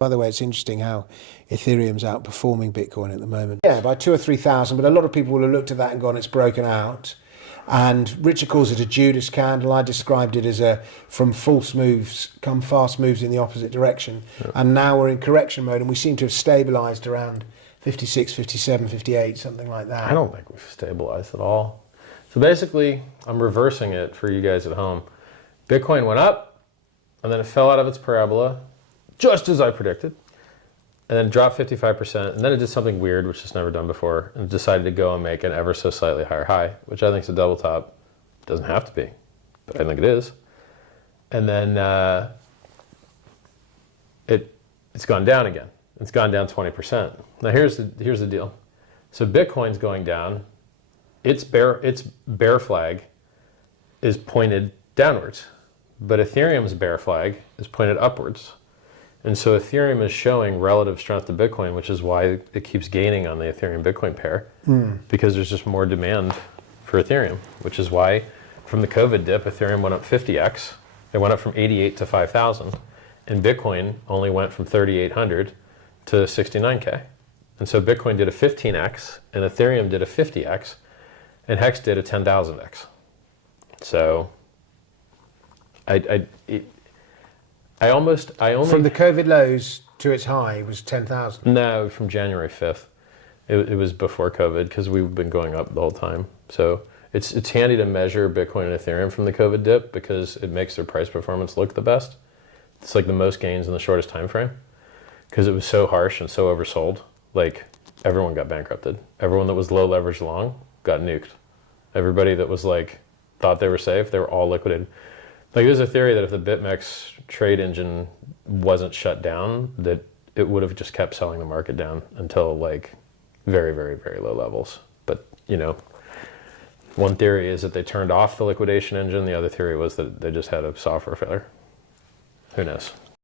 By the way, it's interesting how Ethereum's outperforming Bitcoin at the moment. Yeah, by 2,000 or 3,000, but a lot of people will have looked at that and gone, it's broken out. And Richard calls it a Judas candle. I described it as a from false moves come fast moves in the opposite direction. Yeah. And now we're in correction mode, and we seem to have stabilized around 56, 57, 58, something like that. I don't think we've stabilized at all. So basically, I'm reversing it for you guys at home. Bitcoin went up, and then it fell out of its parabola, just as I predicted, and then it dropped 55%, and then it did something weird, which it's never done before, and decided to go and make an ever so slightly higher high, which I think is a double top. It doesn't have to be, but I think it is. And then it's gone down again. It's gone down 20%. Now here's the deal. So Bitcoin's going down. Its bear flag is pointed downwards, but Ethereum's bear flag is pointed upwards. And so Ethereum is showing relative strength to Bitcoin, which is why it keeps gaining on the Ethereum Bitcoin pair, because there's just more demand for Ethereum, which is why from the COVID dip, Ethereum went up 50x. It went up from 88 to 5,000, and Bitcoin only went from 3,800 to 69K. And so Bitcoin did a 15x, and Ethereum did a 50x, and Hex did a 10,000x. So I only... From the COVID lows to its high was 10,000? No, from January 5th. It was before COVID, because we've been going up the whole time. So it's handy to measure Bitcoin and Ethereum from the COVID dip, because it makes their price performance look the best. It's like the most gains in the shortest time frame, because it was so harsh and so oversold. Like, everyone got bankrupted. Everyone that was low leverage long got nuked. Everybody that was like, thought they were safe, they were all liquidated. Like, there's a theory that if the BitMEX trade engine wasn't shut down, that it would have just kept selling the market down until like very, very, very low levels. But, you know, one theory is that they turned off the liquidation engine. The other theory was that they just had a software failure. Who knows?